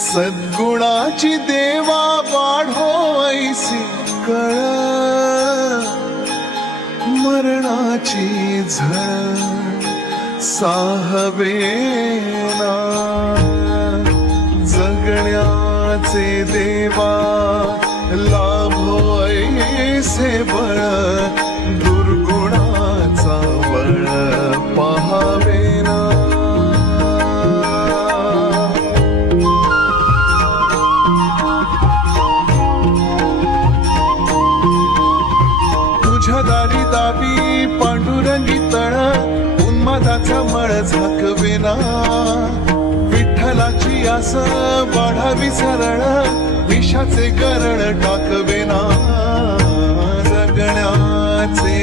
सद्गुणाची देवा वाढो ऐसी कळ, मरणाची झळ साहवेना, जगण्याचे देवा लाभो ऐसे बळ, दुर्गुणाचा बळ पहावेना। तुझ्या दारी दावी पांडुरंगी तळ, उन्मादाचा मळ झाकवेना, विठ्ठलाची आस वाढावी सरळ, विषाचे करण टाकवेना, जगण्याचे